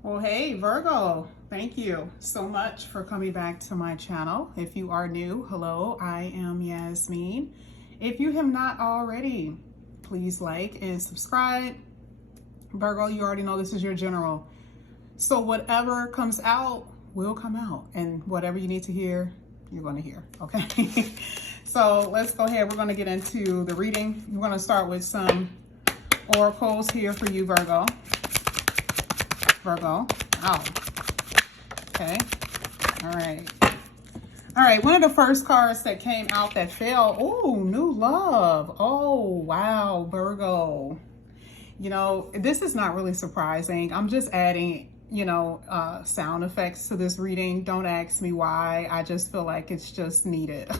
Well, hey, Virgo, thank you so much for coming back to my channel. If you are new, hello, I am Yasmin. If you have not already, please like and subscribe. Virgo, you already know this is your general. So whatever comes out will come out, and whatever you need to hear, you're going to hear, okay? So let's go ahead. We're going to get into the reading. We're going to start with some oracles here for you, Virgo. Virgo. Oh. Okay. All right. All right. One of the first cards that came out that fell. Oh, new love. Oh, wow, Virgo. You know, this is not really surprising. I'm just adding, sound effects to this reading. Don't ask me why. I just feel like it's just needed.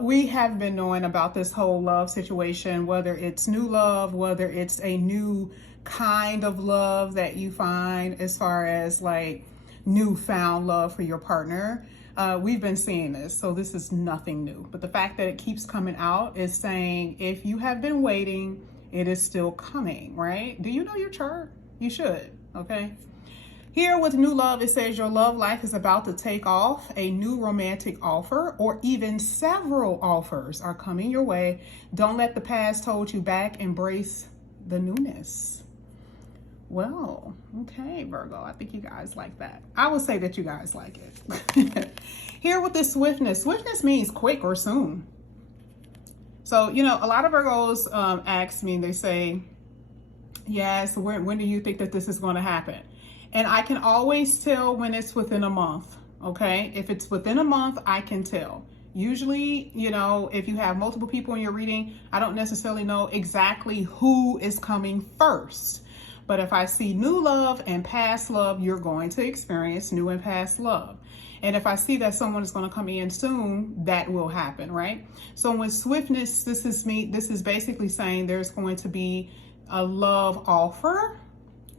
We have been knowing about this whole love situation, whether it's new love, whether it's a new kind of love that you find as far as like newfound love for your partner. We've been seeing this, so this is nothing new. But the fact that it keeps coming out is saying if you have been waiting, it is still coming, right? Do you know your chart? You should, okay? Here with new love, it says your love life is about to take off. A new romantic offer or even several offers are coming your way. Don't let the past hold you back. Embrace the newness. Well, okay, Virgo, I think you guys like that. I would say that you guys like it. Here with this swiftness. Swiftness means quick or soon. So, a lot of Virgos ask me, they say, yes, when do you think that this is going to happen? And I can always tell when it's within a month, okay? If it's within a month, I can tell. Usually, if you have multiple people in your reading, I don't necessarily know exactly who is coming first. But if I see new love and past love, you're going to experience new and past love. And if I see that someone is going to come in soon, that will happen, right? So with swiftness, this is basically saying there's going to be a love offer,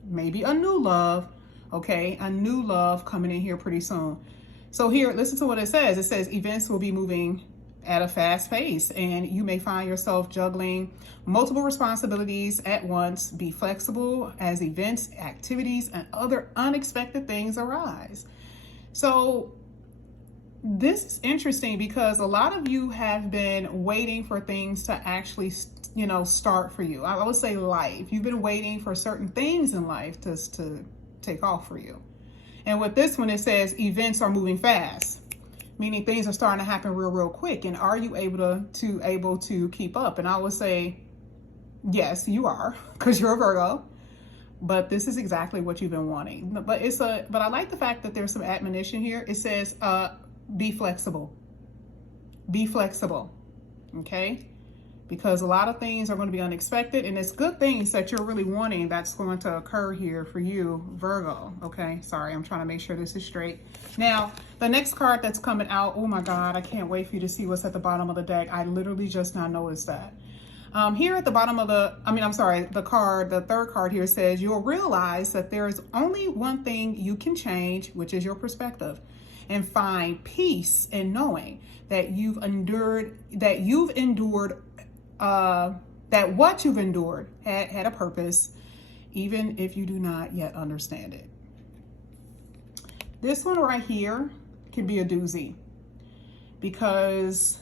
maybe a new love, okay? A new love coming in here pretty soon. So here, listen to what it says. It says events will be moving at a fast pace, and you may find yourself juggling multiple responsibilities at once. Be flexible as events, activities, and other unexpected things arise. So this is interesting because a lot of you have been waiting for things to actually, start for you. I would say life. You've been waiting for certain things in life to take off for you. And with this one, it says events are moving fast, meaning things are starting to happen real quick. And are you able to keep up? And I would say, yes, you are, because you're a Virgo. But this is exactly what you've been wanting. But I like the fact that there's some admonition here. It says, be flexible. Be flexible. Okay? Because a lot of things are going to be unexpected, and it's good things that you're really wanting that's going to occur here for you, Virgo. Okay, sorry, I'm trying to make sure this is straight. Now, the next card that's coming out, oh my God, I can't wait for you to see what's at the bottom of the deck. I literally just now noticed that. Here at the bottom of the third card here says, you'll realize that there is only one thing you can change, which is your perspective, and find peace in knowing that that what you've endured had a purpose, even if you do not yet understand it. This one right here can be a doozy because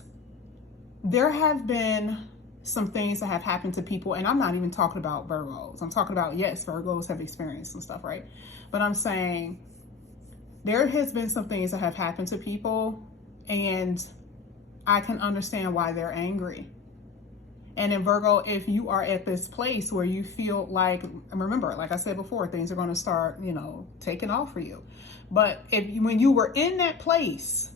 there have been some things that have happened to people, and I'm not even talking about Virgos. I'm talking about, yes, Virgos have experienced some stuff, right? But I'm saying there has been some things that have happened to people, and I can understand why they're angry. And in Virgo, if you are at this place where you feel like, remember, like I said before, things are going to start, taking off for you. But when you were in that place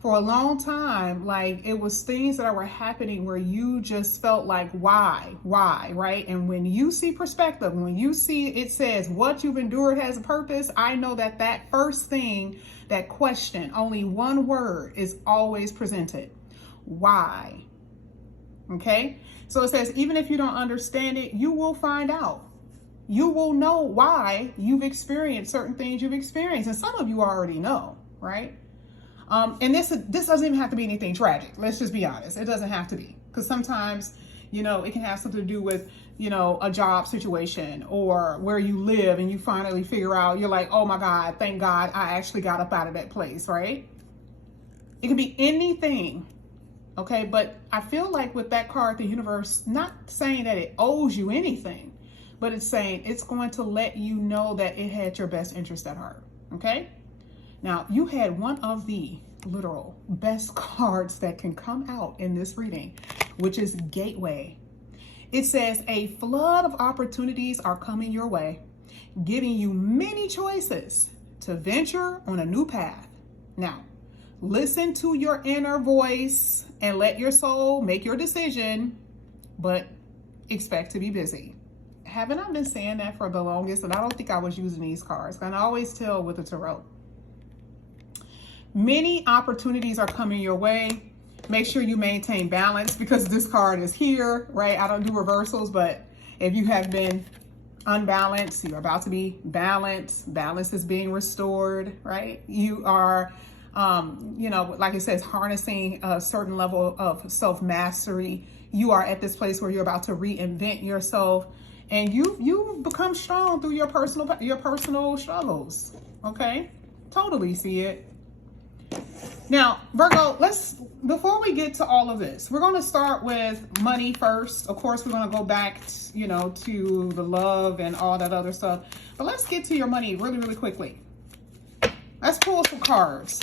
for a long time, like it was things that were happening where you just felt like, why, right? And when you see perspective, when you see it says what you've endured has a purpose, I know that first thing, that question, only one word is always presented. Why? Okay? So it says, even if you don't understand it, you will find out. You will know why you've experienced certain things you've experienced. And some of you already know, right? And this doesn't even have to be anything tragic. Let's just be honest. It doesn't have to be. Because sometimes, it can have something to do with you know, a job situation or where you live and you finally figure out, you're like, oh my God, thank God I actually got up out of that place, right? It can be anything, okay? But I feel like with that card, the universe, not saying that it owes you anything, but it's saying it's going to let you know that it had your best interest at heart, okay? Now, you had one of the literal best cards that can come out in this reading, which is Gateway. It says a flood of opportunities are coming your way, giving you many choices to venture on a new path. Now, listen to your inner voice and let your soul make your decision, but expect to be busy. Haven't I been saying that for the longest? And I don't think I was using these cards. And I always tell with the tarot. Many opportunities are coming your way. Make sure you maintain balance because this card is here, right? I don't do reversals, but if you have been unbalanced, you're about to be balanced. Balance is being restored, right? You are, you know, like it says, harnessing a certain level of self-mastery. You are at this place where you're about to reinvent yourself, and you become strong through your personal struggles. Okay, totally see it. Now, Virgo, before we get to all of this, we're going to start with money first. Of course, we're going to go back, you know, to the love and all that other stuff. But let's get to your money really, really quickly. Let's pull some cards.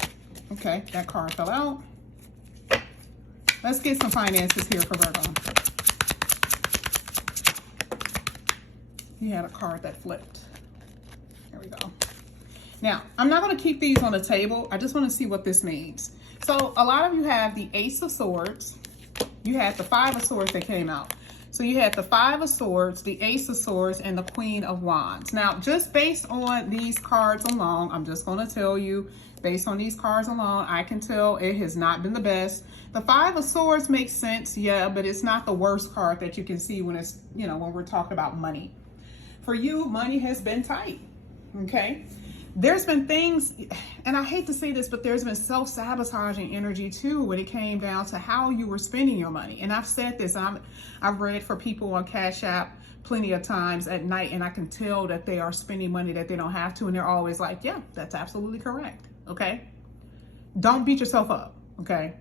Okay, that card fell out. Let's get some finances here for Virgo. You had a card that flipped. There we go. Now, I'm not going to keep these on the table. I just want to see what this means. So a lot of you have the Ace of Swords. You had the Five of Swords that came out. So you had the Five of Swords, the Ace of Swords, and the Queen of Wands. Now, just based on these cards alone, I'm just going to tell you, based on these cards alone, I can tell it has not been the best. The Five of Swords makes sense, yeah, but it's not the worst card that you can see when it's, you know, when we're talking about money. For you, money has been tight, okay? There's been things, and I hate to say this, but there's been self-sabotaging energy too when it came down to how you were spending your money. And I've said this, I've read for people on Cash App plenty of times at night, and I can tell that they are spending money that they don't have to, and they're always like, yeah, that's absolutely correct, okay? Don't beat yourself up, okay?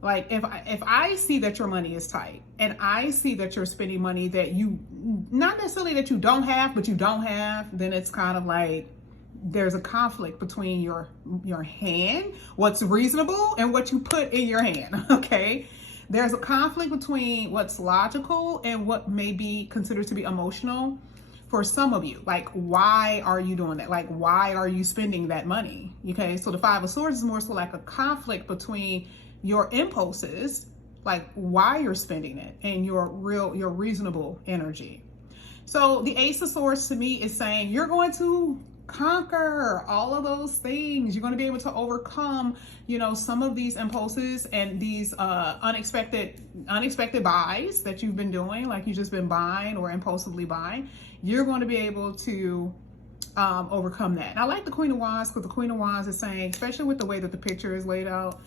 Like if I see that your money is tight and I see that you're spending money that you, not necessarily that you don't have, but you don't have, then it's kind of like, there's a conflict between your hand, what's reasonable, and what you put in your hand, okay? There's a conflict between what's logical and what may be considered to be emotional for some of you. Like, why are you doing that? Like, why are you spending that money? Okay, so the Five of Swords is more so like a conflict between your impulses, like why you're spending it, and your reasonable energy. So the Ace of Swords to me is saying you're going to conquer all of those things. You're going to be able to overcome, you know, some of these impulses and these unexpected buys that you've been doing, like you've just been buying or impulsively buying. You're going to be able to overcome that. And I like the Queen of Wands because the Queen of Wands is saying, especially with the way that the picture is laid out,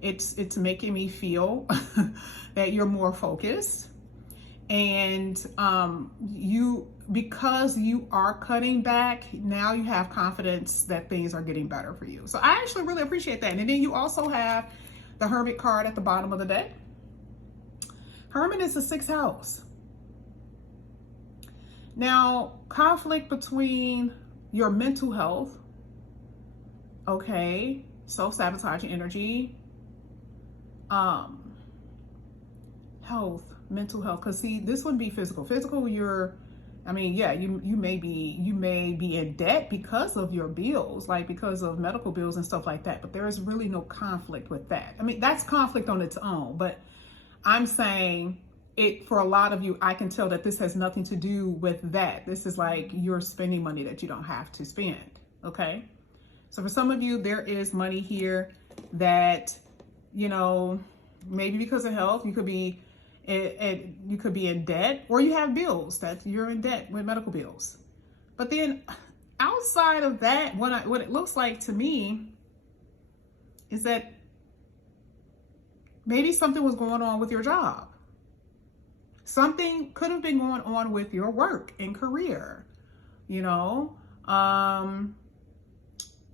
it's making me feel that you're more focused, and because you are cutting back, now you have confidence that things are getting better for you. So I actually really appreciate that. And then you also have the Hermit card at the bottom of the deck. Hermit is the 6th house. Now, conflict between your mental health, okay, self-sabotaging energy, health, mental health, because see, this wouldn't be physical. Physical, I mean, yeah, you may be in debt because of your bills, like because of medical bills and stuff like that, but there is really no conflict with that. I mean, that's conflict on its own, but I'm saying it for a lot of you, I can tell that this has nothing to do with that. This is like you're spending money that you don't have to spend, okay? So for some of you, there is money here that, you know, maybe because of health, you could be in debt, or you have bills that you're in debt with, medical bills. But then outside of that, what it looks like to me is that maybe something was going on with your job. something could have been going on with your work and career, you know.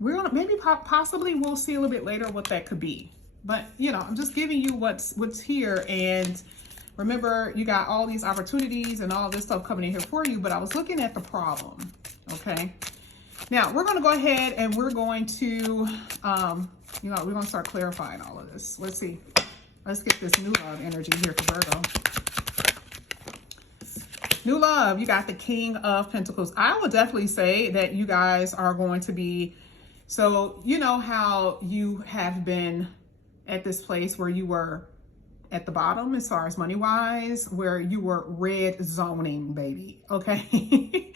We're gonna maybe possibly we'll see a little bit later what that could be. But you know, I'm just giving you what's here. And remember, you got all these opportunities and all this stuff coming in here for you, but I was looking at the problem. Okay, now we're going to go ahead and we're going to you know, we're going to start clarifying all of this. Let's see, let's get this new love energy here for Virgo. New love, you got the King of Pentacles. I would definitely say that you guys are going to be, so you know how you have been at this place where you were at the bottom as far as money wise, where you were red zoning, baby. Okay.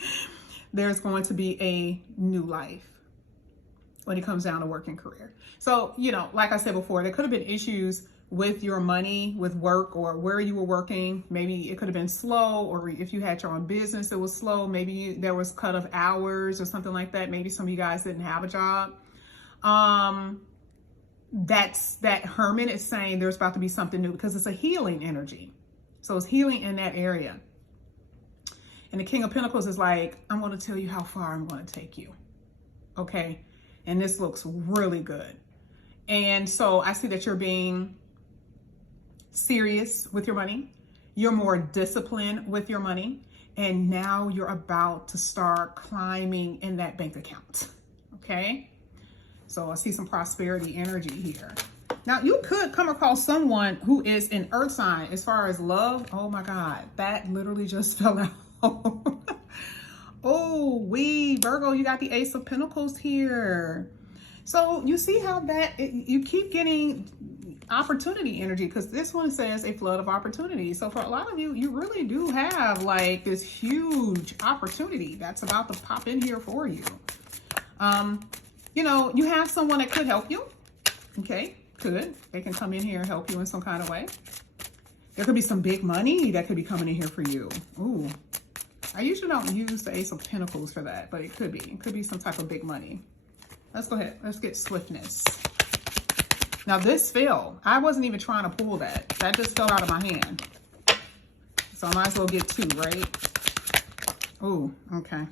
There's going to be a new life when it comes down to work and career. So, you know, like I said before, there could have been issues with your money, with work, or where you were working. Maybe it could have been slow, or if you had your own business, it was slow. Maybe there was cut of hours or something like that. Maybe some of you guys didn't have a job. That Hermit is saying there's about to be something new because it's a healing energy. So it's healing in that area. And the King of Pentacles is like, I'm going to tell you how far I'm going to take you. Okay. And this looks really good. And so I see that you're being serious with your money. You're more disciplined with your money. And now you're about to start climbing in that bank account. Okay. So I see some prosperity energy here. Now you could come across someone who is an earth sign as far as love. Oh my God, that literally just fell out. Oh, Virgo, you got the Ace of Pentacles here. So you see how you keep getting opportunity energy, because this one says a flood of opportunity. So for a lot of you, you really do have like this huge opportunity that's about to pop in here for you. You know, you have someone that could help you. Okay, they can come in here and help you in some kind of way. There could be some big money that could be coming in here for you. Ooh, I usually don't use the Ace of Pentacles for that, but it could be. It could be some type of big money. Let's go ahead. Let's get swiftness. Now this fell. I wasn't even trying to pull that. That just fell out of my hand. So I might as well get two, right? Ooh, okay.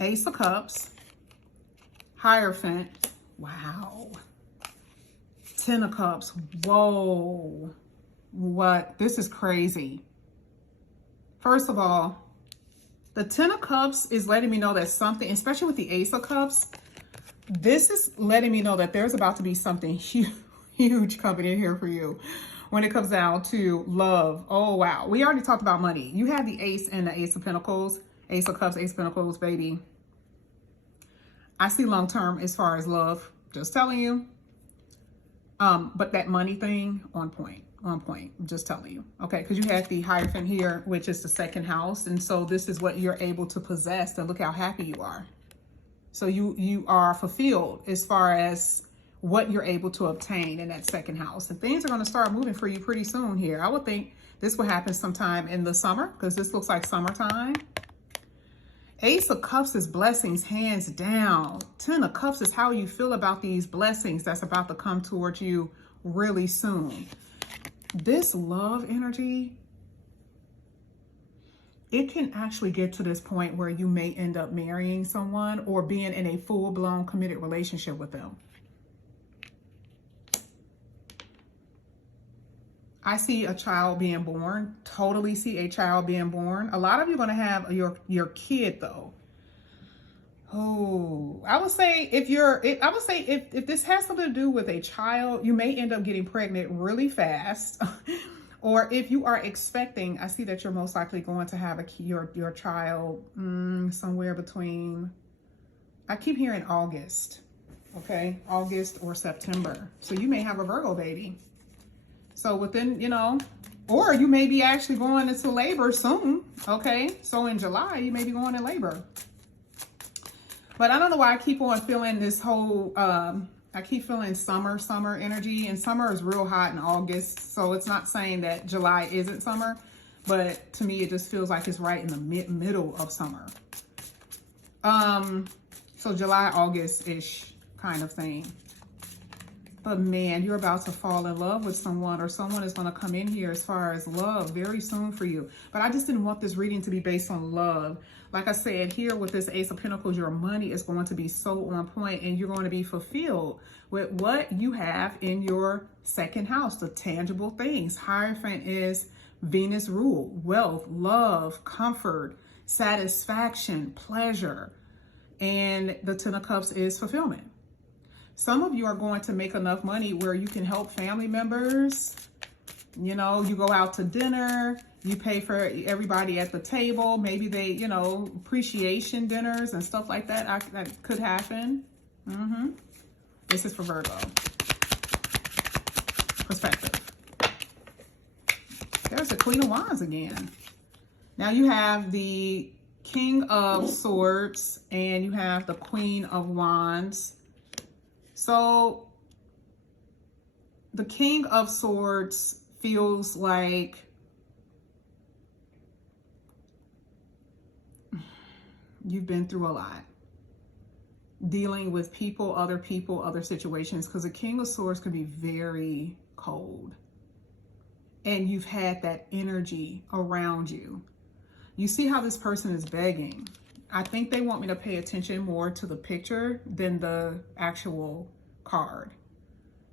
Ace of Cups, Hierophant, wow. 10 of Cups, whoa. What? This is crazy. First of all, the 10 of Cups is letting me know that something, especially with the Ace of Cups, this is letting me know that there's about to be something huge coming in here for you when it comes down to love. Oh, wow. We already talked about money. You have the Ace and the Ace of Pentacles, Ace of Cups, Ace of Pentacles, baby. I see long term as far as love, just telling you. But that money thing, on point, I'm just telling you. Okay, because you have the Hierophant here, which is the second house. And so this is what you're able to possess, and look how happy you are. So you are fulfilled as far as what you're able to obtain in that second house. And things are going to start moving for you pretty soon here. I would think this will happen sometime in the summer, because this looks like summertime. Ace of Cups is blessings, hands down. 10 of Cups is how you feel about these blessings that's about to come towards you really soon. This love energy, it can actually get to this point where you may end up marrying someone or being in a full-blown committed relationship with them. I see a child being born, totally see a child being born. A lot of you are going to have your kid though. Oh, I would say if this has something to do with a child, you may end up getting pregnant really fast. Or if you are expecting, I see that you're most likely going to have your child somewhere between, I keep hearing August, okay? August or September. So you may have a Virgo baby. So within, you know, or you may be actually going into labor soon, okay? So in July, you may be going in labor. But I don't know why I keep on feeling this whole, I keep feeling summer energy. And summer is real hot in August. So it's not saying that July isn't summer. But to me, it just feels like it's right in the middle of summer. So July, August-ish kind of thing. But man, you're about to fall in love with someone, or someone is going to come in here as far as love very soon for you. But I just didn't want this reading to be based on love. Like I said, here with this Ace of Pentacles, your money is going to be so on point, and you're going to be fulfilled with what you have in your second house, the tangible things. Hierophant is Venus rule, wealth, love, comfort, satisfaction, pleasure. And the Ten of Cups is fulfillment. Some of you are going to make enough money where you can help family members. You know, you go out to dinner, you pay for everybody at the table. Maybe they, you know, appreciation dinners and stuff like that. That could happen. This is for Virgo. Perspective. There's the Queen of Wands again. Now you have the King of Swords and you have the Queen of Wands. So the King of Swords feels like you've been through a lot. Dealing with people, other situations, because the King of Swords can be very cold. And you've had that energy around you. You see how this person is begging. I think they want me to pay attention more to the picture than the actual card.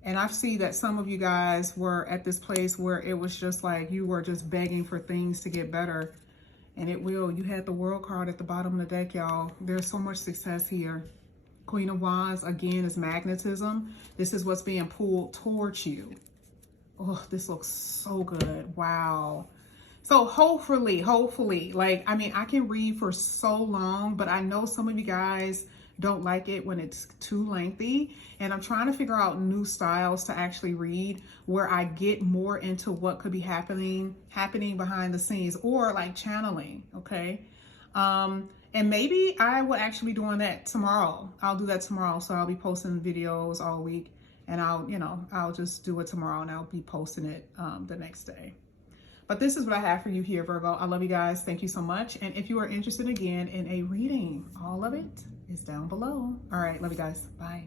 And I see that some of you guys were at this place where it was just like you were just begging for things to get better. And it will. You had the World card at the bottom of the deck, y'all. There's so much success here. Queen of Wands, again, is magnetism. This is what's being pulled towards you. Oh, this looks so good. Wow. So hopefully, like, I mean, I can read for so long, but I know some of you guys don't like it when it's too lengthy. And I'm trying to figure out new styles to actually read where I get more into what could be happening behind the scenes, or like channeling, okay? And maybe I will actually be doing that tomorrow. I'll do that tomorrow. So I'll be posting videos all week, and I'll just do it tomorrow, and I'll be posting it the next day. But this is what I have for you here, Virgo. I love you guys. Thank you so much. And if you are interested again in a reading, all of it is down below. All right. Love you guys. Bye.